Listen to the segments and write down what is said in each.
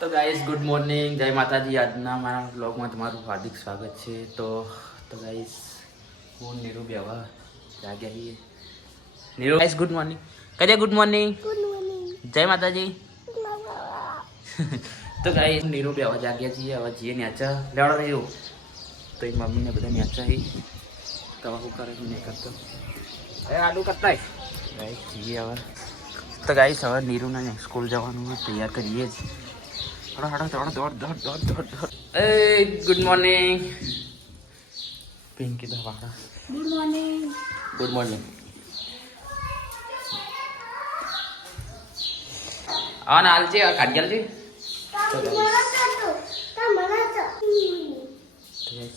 તો guys good morning, જય માતાજી. આજના મારા બ્લોગમાં તમારું હાર્દિક સ્વાગત છે. તો ગાઈસ હું નીરુ બેવા જાગ્યા છીએ. નીરુ ગાઈસ ગુડ મોર્નિંગ કજે. ગુડ મોર્નિંગ, જય માતાજી. તો ગાઈસ નીરુ બેવા જાગ્યા છીએ. હવે જઈએ ન્યાચા લેવડો નીરુ. તો એ મમ્મીને બધા ન્યાચા હી કવા હું કરે નહીં કરતો હવે આલુ કરતા ગાઈસ જઈએ હવે. તો ગાઈસ હવે નીરુને સ્કૂલ જવાનું તૈયાર કરીએ જ. એ ગુડ મોર્નિંગ પિંકી દવાડા. Good morning. Good morning. આ ના આલજે આ કાઢી આલજે.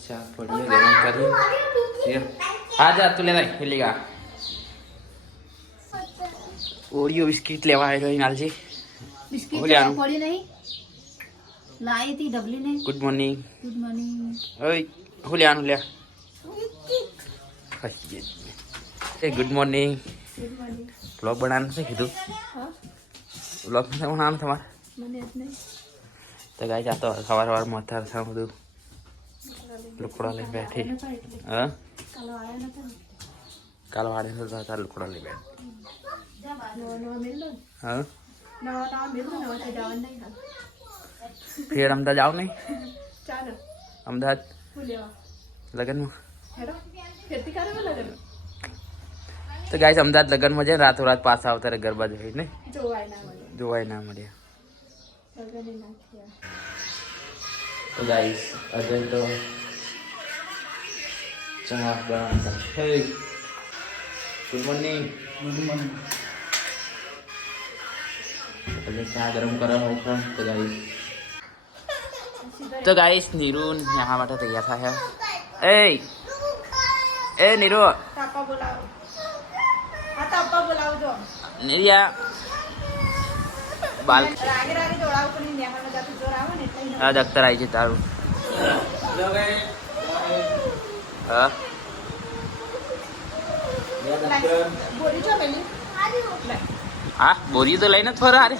ચા પડીએ ગરમ કરી. હા જા તું લેવાય હેલી ગા. ઓરિયો બિસ્કિટ લેવા આવ્યો અહીં આલજે. બિસ્કિટ પડી નહીં લાઈ હતી ડબલી ને. Good morning. Good morning. ઓય હું લે આનું લે. એ good morning. Good morning. Blog બનાવવાનું છે કીધું. હા બ્લોગ બનાવવાનું તમારે. મને જ નહીં. તો ગાય જાતો સવારમાં અત્યારે બધું લુકડા લઈ બેઠી. હા કાલો આયા નતા ને. કાલ વાડે તાર લુકડા લઈ બેઠ. નવા મિલનો હા નવા મિલનો નવા તો જવાનું નહીં હાલ. ફેર અમદાવાદ જાવ નહીં. ચાલો અમદાવાદ હું લેવા લગ્નમાં. હેડો ખેતી કરે લગન તો ગાય અમદાવાદ લગ્નમાં જાય રાતો રાત પાછા આવતા ગરબા જોઈ ને જોવાય ના મળે. જોવાય ના મળ્યા. લગન એ નાખ્યા. તો ગાઈસ અજય તો ચા બનાવતા. હે good morning. Good morning. Ajay ચા ગરમ કરવા હોય છે. તો ગાઈસ નીરુ यहाँ માટે તૈયાર થાય. એ નીરુ તાપા બોલાવો. આ તાપા બોલાવો જો. નિરિયા બાલ રાગે રાગે જોડાવ પણ નેહામાં જાતું જોર આવે ને એટલે આ દખ્તર આવી છે તારું. હા બોલી જો પેલી હા બોરી તો લઈને થોડા અરે.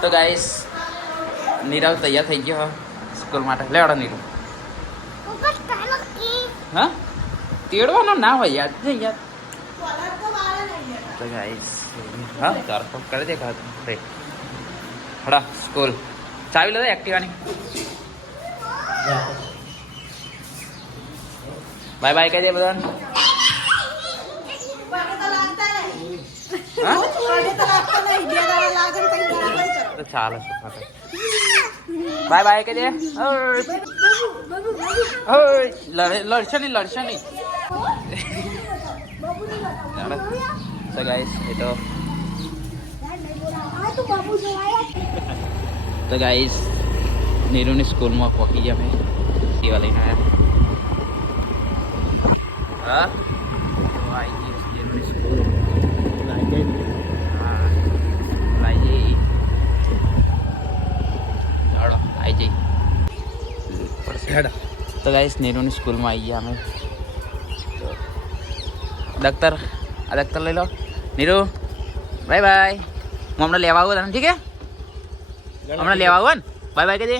તો ગાઈસ નીરવ તૈયાર થઈ ગયો સ્કૂલ માટે. લેવડો નીરવ. હા તેડવાનો ના હોય યાદ નહીં યાદ. તો ગાઈસ હા તાર તો કરી દે ખાતું રે. હડા સ્કૂલ ચાવી લે એક્ટિવાની. બાય બાય કહી દે બધાને. હા તો ચાલે બાય બાય કહી દે. લડશે નહીં લડશે નહીં. તો ગાઈસ એ તો ગાઈસ નીરુની સ્કૂલમાં પહોંચી ગયા અમે. સેવા લઈને આવ્યા. હા તો આવી ગઈ નીરુની સ્કૂલ. હા આવી જઈ ચાલો આવી જઈ. તો ગાઈસ નીરુની સ્કૂલમાં આવી ગયા અમે. દખ્તર આ દખ્તર લઈ લો નીરુ. Bye bye. હું હમણાં લેવા આવું તને. ઠીક હે હમણાં લેવા આવું ને. બાય બાય કહી દે.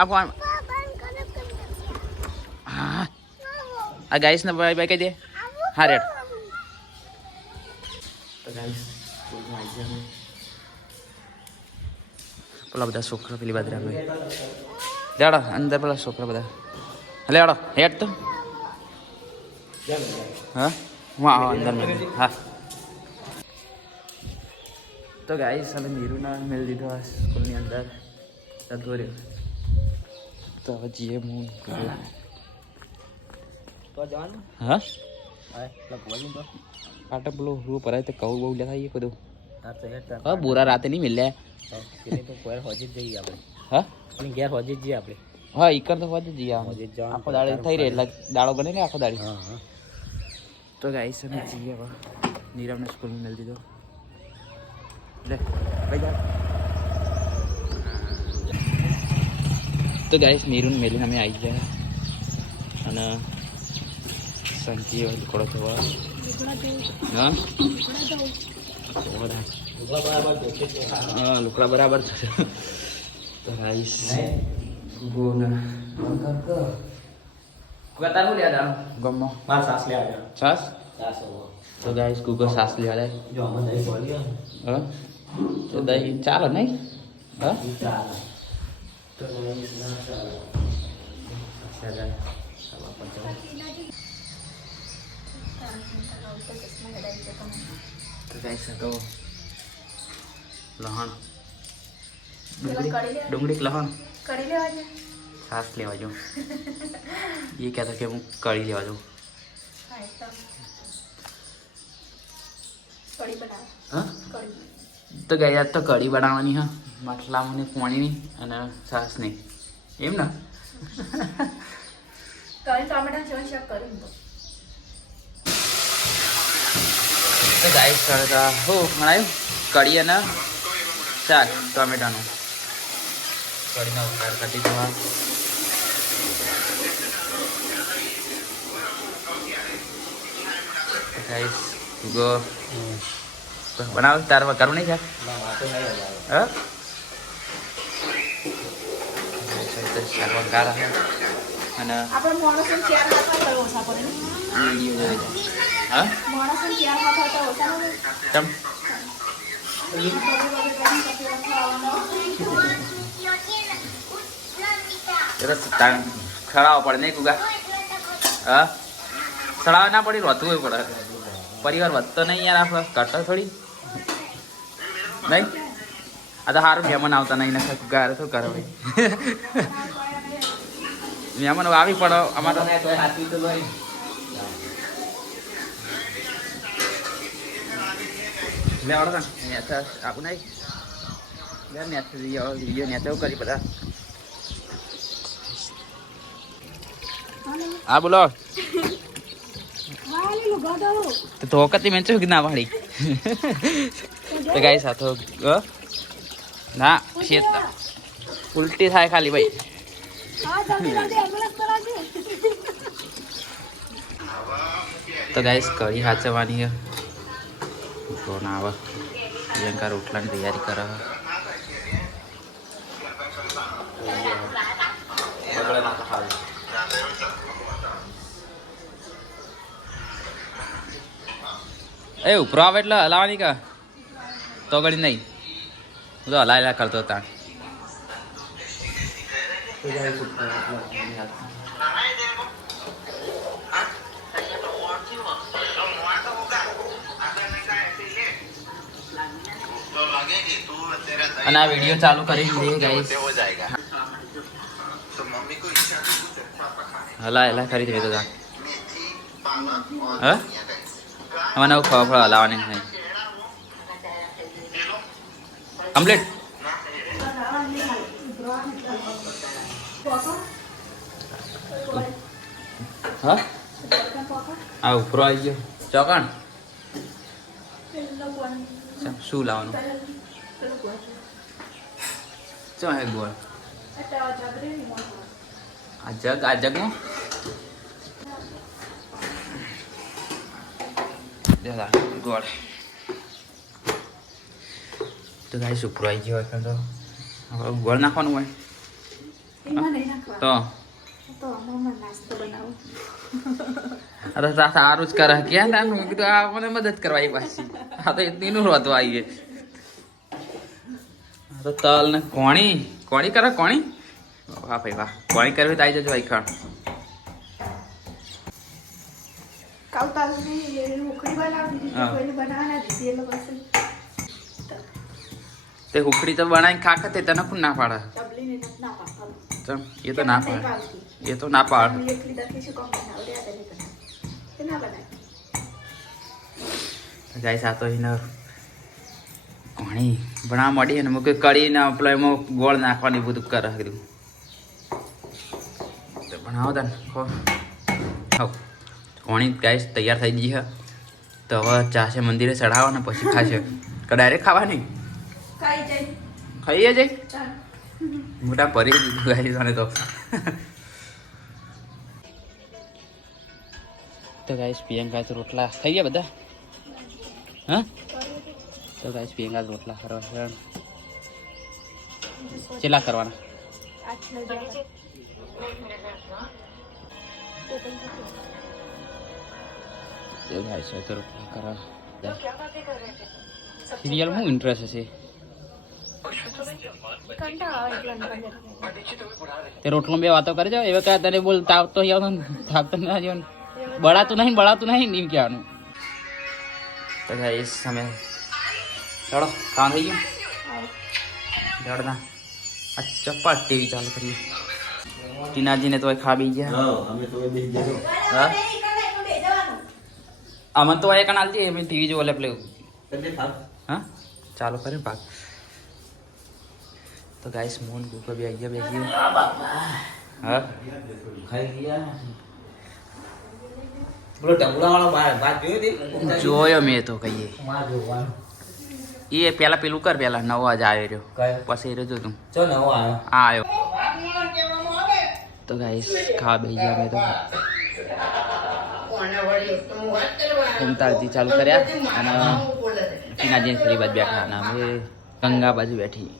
આ ફોન હા આ ગાઈસ ને બાય બાય કહી દે. હા રેડ. તો ગાઈસ સ્કૂલમાં આવી ગયા અમે. પેલા બધા છોકરા પેલી બાદ રામે લેડો અંદર. પેલા છોકરા બધા લેડો હેડ તો. હા હું આવો અંદર મેં. હા તો ગાઈસ અમે નીરુના મેળ દીધો આ સ્કૂલની અંદર જતો રહ્યો. તો હવે જઈએ હું હા પાટા પેલો રૂ પરાય તો કહું બહુ લેતા આવીએ બધું. હા બોરા રાતે નહીં મિલ્યા. હા ઘેર હોજી જઈએ આપણે. હા ઈકર તો હોજ જઈએ. આખો દાડો થઈ રહે એટલે દાડો બને ને આખો દાડી. તો ગાઈસ અમે જઈએ હવે. નીરવને સ્કૂલમાં મેળ દીધો. લે તો ગાઈસ નીરુને મેલીને અમે આવી ગયા અને સંકી લુકડો થવા. હા બધા હા લુકડા બરાબર થશે તો રાઈસ ગોના કતા હું લ્યા દાણો ગમો મારા સાસ લે આવ્યા છાસ સાસ તો ગાઈસ ગૂગલ સાસ લ્યા દે જો અમે દહીં બોલી હા તો દહીં ચાલે નહીં હા ચાલે તો દહીં ના ચાલે તો ગાઈસ તો લહણ ડુંગળી લહણ કરી લેવા છે સાસ લેવા જો એ કહેતા કે હું કઢી લેવા જાઉં કઢી બનાવ હા કઢી તો ગયા તો કઢી બનાવવાની હા માટલામાં પાણીની અને છાશની એમ ને કઢી ટમેટા જેવા શાક કરી દો તો ગાઈસ કરતા હો બનાવ્યું કઢી અને શાક ટમેટાનું કઢીનો વઘાર કરી દીધો આ ગાઈસ ગો બનાવ તાર વઘારું નહીં શાક ના માથે નહીં આવે હા શાક વઘાર અને આપણે માણસો ચાર હાથ હોય ઓછા પડે ને વિડીયો જોઈ હા માણસો ચાર હાથ હોય ઓછા ન હોય તમ ખરાબ પડે નહીં કુગા હા સડાવ ના પડી રોતું હોય પડે પરિવાર વધતો નહીં યાર આપણે કરતો થોડી નહીં આ તો સારું મહેમાન આવતા નહીં ને કુગા શું કરે ભાઈ મહેમાન આવી પડો અમારે તો હાથી તો લઈ લે આવડો ને નેચર આપું નહીં લે નેચર વિડીયો નેચર કરી બધા હા બોલો તો વખત મેં ચૂક ના પાડી તો ગાઈ સાથો ના શેત ઉલટી થાય ખાલી ભાઈ તો ગાઈસ કઢી હાચવાની ફોન આવે પ્રિયંકા રોટલાની તૈયારી કરે એ ઉપરો આવે એટલે હલાવાની કા તો ગળી નહીં હું તો હલાયેલા કરતો હતા અને આ વિડીયો ચાલુ કરી દીધી ગાઈસ હલાયેલા કરી દીધો હતા હા મને ખબર હલાવાની નહીં કમ્પ્લીટ હા આ ઉપરો આવી ગયો ચોકણ શું લાવવાનું શું હે ગોળ આ જગમાં ગોળ તો ગાઈસ ઉપરો આવી ગયો એટલે તો હવે ગોળ નાખવાનું હોય તો અરે સારું જ કરે ક્યાં ના મેં કીધું આ મને મદદ કરવા આવી પાછી આ તો એટલીનું રોતું આવી તો તલ ને કોણી કરે કોણી વાહ ભાઈ વાહ કોણી કરવી તો આવી જજો ભાઈ ખાણ તે ઉખડી તો બનાવીને ખાખે તે તને પણ ના પાડે એ તો ના પાડે એ તો ના પાડે ગાઈસ આ તો એને કોણી બનાવવા માંડી અને મૂકી કઢીને પેલો એમાં ગોળ નાખવાની બધું કરે કીધું તો બનાવો તને હા કોણી ગાઈસ તૈયાર થઈ ગઈ છે તો હવે ચાશે મંદિરે ચડાવો ને પછી ખાશે ડાયરેક્ટ ખાવાની ખાઈએ જઈ મોટા ભરી દીધું ગાઈસ અને તો ગાઈસ પ્રિયંકા તો રોટલા થઈ ગયા બધા હા તો ગાઈસ ભેંગા રોટલા કરવા છે કેટલા કરવાના તો ગાઈસ તો રોટલા કરવા સિરિયલ હું ઇન્ટરેસ્ટ હશે તે રોટલો બે વાતો કરી જાવ એવા તને બોલ તાવતો થાકતો બળાતું નહીં એમ કહેવાનું તો ગાઈસ અમે ચલો કામ થઈ ગયું જડના આ ચપ્પા ટીવી ચાલુ કરીએ ટીનાજીને તો ખા બી ગયા અમે તો બેસી જજો હા અમન તો એ કનાલ છે અમે ટીવી જો ઓલે પ્લે હા ચાલુ કરે ભાગ તો ગાઈસ મોન ગુકો બી આવી ગયા બેસી હા ખાઈ ગયા બોલો ટંગલા વાળો વાત જોઈ હતી જોયો મેં તો કહીએ માં જોવાનું એ પેલા પેલું કર પેલા નવો જ આવ્યો રહ્યો કયો પછી રહ્યો તું ચો નવો આવ્યો આ આવ્યો તો ગાઈસ ખા બેસી ગયા મેં તો કુમતાજી ચાલુ કર્યા અને ટીનાજી ફરી બાજુ બેઠા અને અમે ગંગા બાજુ બેઠી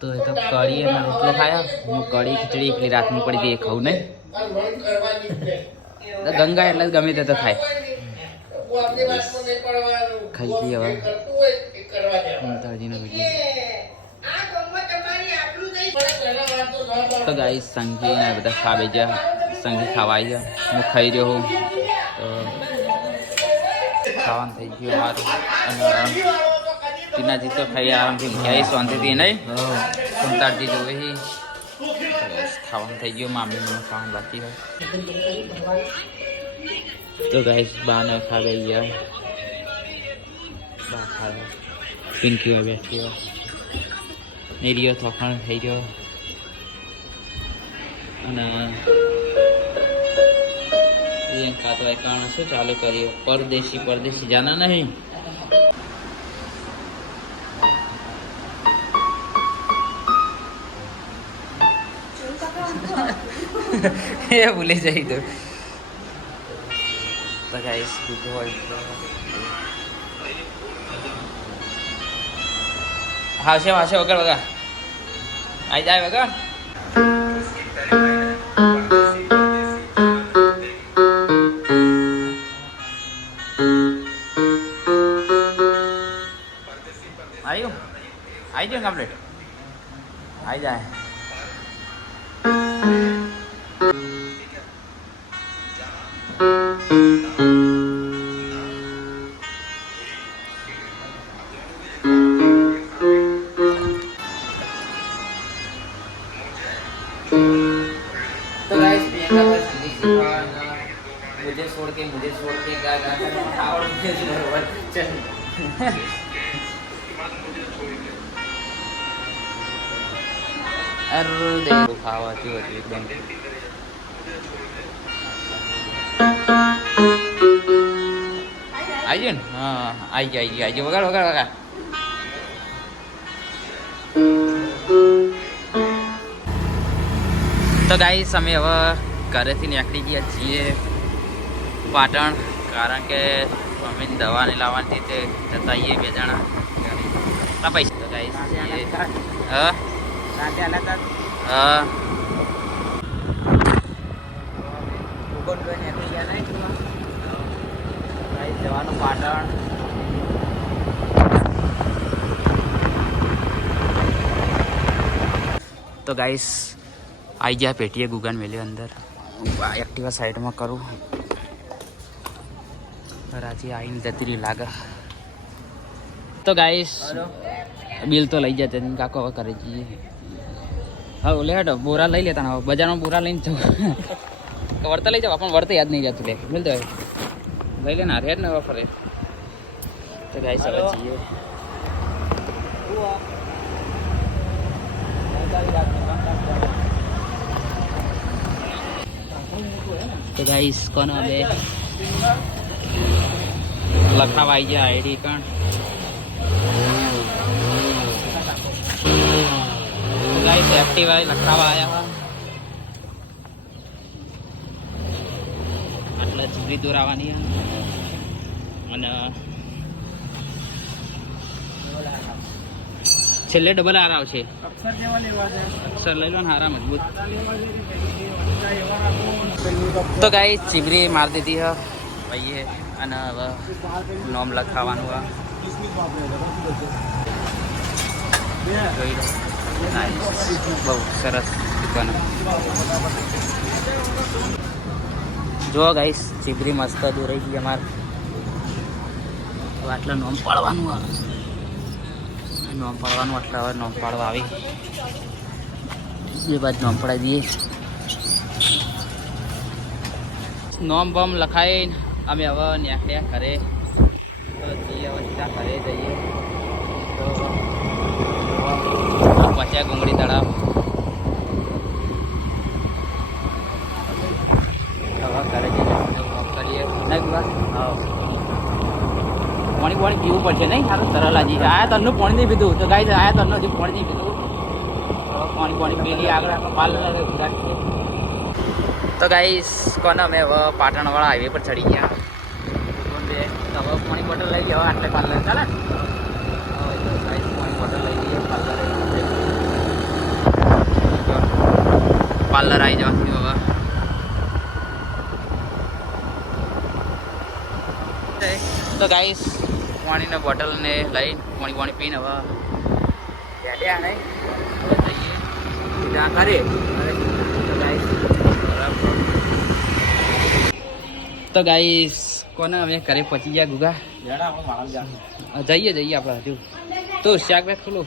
તો એ તો કઢી અને રોટલો ખાયા હું કઢી ખીચડી એકલી રાતની પડી હતી એ ખાઉં નહીં ગંગા એટલે ગમે તે તો થાય ખાઈ ગઈ હવે કુમતાજીનો વિડીયો તો ગાઈસ સંગી ને બધા ખાવી ગયા સંગી ખાવા આવી ગયા હું ખાઈ રહ્યો હું તો ખાવાનું થઈ ગયું મારું અને ટીનાજી તો ખાઈ આરામથી ક્યાંય શાંતિથી નહીં કુંતાજી જોવે ખાવાનું થઈ ગયું મામીનું ખાવાનું બાકી હોય તો ગાઈસ બાને ખાવી ગયા બા ખાવા પિંકી હોય બેઠી હોય નીરિયો થોખણ થઈ ગયો અને પ્રિયંકા તો કારણ શું ચાલુ કર્યું પરદેશી જાના નહીં એ ભૂલી જાય તો ગાઈસ ગુડ હોય હાશે વગર આઈ જાય વગર આવ્યું આવી જાય કમ્પ્લીટ આવી જાય तो गाइस प्रियंका का संगीत मुझे छोड़ के गा और मुझे बरोबर चल अरे देखो खावा क्यों एकदम आई जन हाँ आई वगैरह તો ગાઈસ અમે હવે ઘરેથી નીકળી ગયા છીએ પાટણ કારણ કે મમ્મીને દવાને લાવવાની તે જતા આવીએ બે જણા પૈસા તો ગાઈસ જવાનું પાટણ તો ગાઈસ आई जा पेटिए गुगन मेले अंदर एक्टिवा साइड में करूँ राजी आई जती रही लागा तो गाइस बिल तो लई जाते दिन काको करे जी हाँ ले हटो बोरा लई लेता ना बाजार में बोरा लई जाओ वर्ता लई जाओ अपन वर्ता याद नहीं जाते ले मिल जाए लई लेना रेड ना फरे तो गाइस अब चाहिए तो गाइस कौन अबे लखनऊ आई जाए आईडी कौन गाइस एक्टिव है लखनऊ आया हुआ आटला ચીબરી દોરાવાની અને છેલ્લે ડબલ આર આવશે. અક્ષર લઈ લો ને હારા મજબૂત. તો ગાઈ ચીબરી મારી દીધી હ ભાઈએ અને હવે નોમ લખાવાનું હ. જોઈ લો બહુ સરસ દુકાન. જો ગાઈસ ચીબરી મસ્ત દોરાઈ ગઈ અમારે. આટલા નોમ પાડવાનું નોમ પાડવાનું એટલે હવે નોમ પાડવા આવી એ બાદ નોમ પડાવી દઈએ. નોમ બમ લખાઈ અમે હવે ન્યાખ્યા ઘરે તો જઈએ હવે સીધા ઘરે જઈએ. તો પચ્યા ગુંગળી તળાવ હવે ઘરે જઈને વોક કરીએ. હા પાણી પાણી પીવું પડશે નહીં સારું સરળ હજી આયા તરનું પાણી નહીં પીધું. તો ગાઈ આયા તરનું હજી પાણી નહીં પીધું. પાણી પાણી પીલી આગળ પાર્લર રાખીએ. તો ગાઈસ કોને અમે હવે પાટણવાળા હાઈવે પર ચડી ગયા. હવે પાણી બોટલ લઈ લઈએ. હવે આટલે પાર્લર ચાલે ને પાણી બોટલ લઈ લઈએ. પાર્લર આવી જવાથી હવે તો ગાઈસ પાણીની બોટલને લઈ પાણી પીને હવે બેઠ્યા નહીં. હવે જઈએ સીધા ઘરે. તો ગાઈસ કોને અમે ઘરે પહોંચી ગયા ગુગા. જઈએ આપણે હજુ તો શાક બેક ખોલું.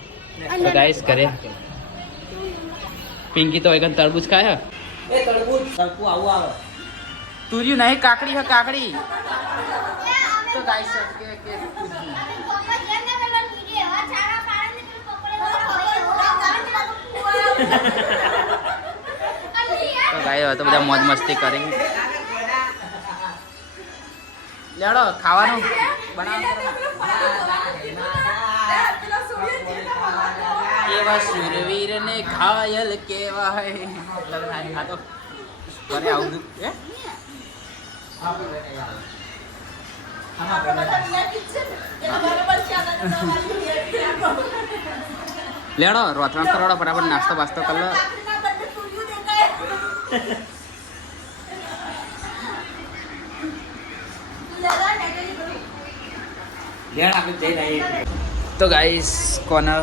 તો ગાઈસ ઘરે પિંકી તો એક તરબૂચ ખાય. તુર્યું નહીં કાકડી હે કાકડી. તો ગાઈસ તો ગાય તો બધા મોજ મસ્તી કરી. લેડો ખાવાનું કેવા શૂરવીર ને ઘાયલ કેવાય. તો બરે આવું લેડો રોતરામ કરોડો બરાબર નાસ્તો બાસ્તો કર લો. તો ગાઈસ કોને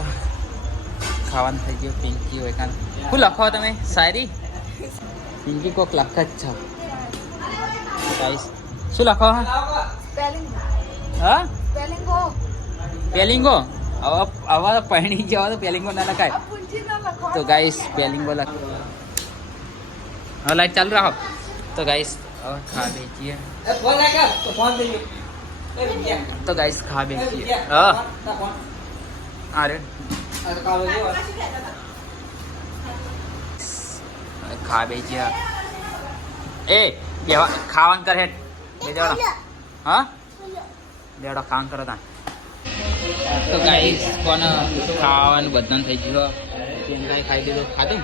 ખાવાનું થઈ ગયું. પિંકી હોય કાન શું લખો તમે શાયરી. પિંકી કોક લખ જ છો ગાઈસ. શું લખો હા પેલિંગો. હવે પહેણી જવા તો પેલિંગો ના લખાય. તો ગાઈસ પેલિંગો લખ. હવે લાઈટ ચાલુ રાખો. તો ગાઈસ હવે ખા બેચીએ. તો ગાઈસ ખા બેચીએ. હા અરે ખા બેચીએ. એ બેવા ખાવાનું કરે બેજો. હા બેડો ખાવાનું કરો તા. તો ગાઈસ કોને ખાવાનું બધાને થઈ ગયું. કેમ કાંઈ ખાઈ દીધું ખાધું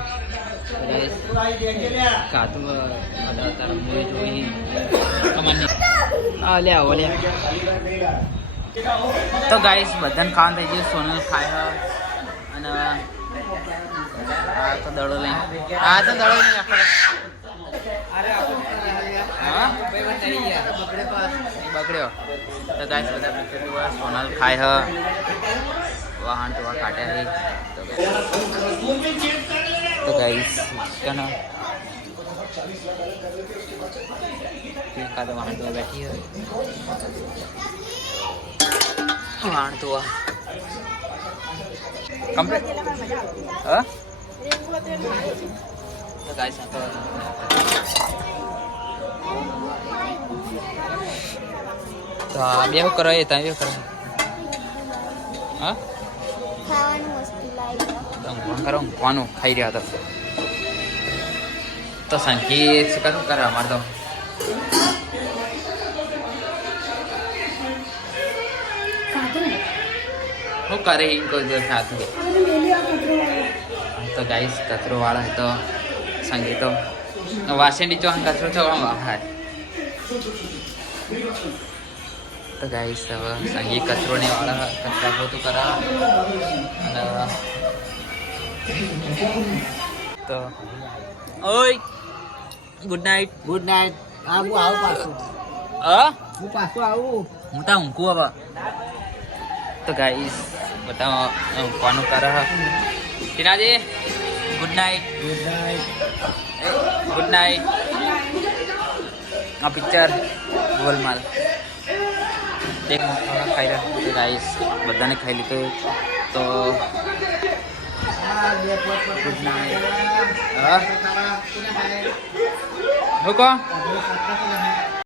ખાતું તારા મૂવી જોઈ કમાની લે આવો લે. તો ગાઈસ બધાને ખાવાનું થઈ ગયું. સોનલ ખાય અને આ તો દડો લઈને બગડ્યો. તો ગાઈસ બધા સોનલ ખાય વાહન તો કાઢ્યા. તો ગાઈસ કનો કાદો વાહન તો બેઠી હોય વાહન તો કમ્પ્લીટ. હા તો ગાઈસ તો બેહુ કરો. એ તમે બેહુ કરો. હા કરો કોનું ખાઈ રહ્યા હતા. તો સંગીત શું કરે અમારે તો શું કરે કોઈ ખાતું. તો ગાઈસ કચરો વાળા તો સંગીતો વાસણ નીચો કચરો થવા તો ગાઈસ હવે સંગી કચરો ને વાળા કચરા પોતું કરા અને તો ઓય ગુડ નાઇટ. Good night. હા હું આવું પાછું. હું પાછું આવું. હું તા ઊંઘું હવે. તો ગાઈસ બધા ઊંઘવાનું કરા. ટીનાજી good night. Good night. Good night. આ પિક્ચર ગોલમાલ એક મોટા ખાઈ રહ્યા તો ગાઈસ બધાને ખાઈ લીધું તો ગુડ નાઇટ. હા હું કહો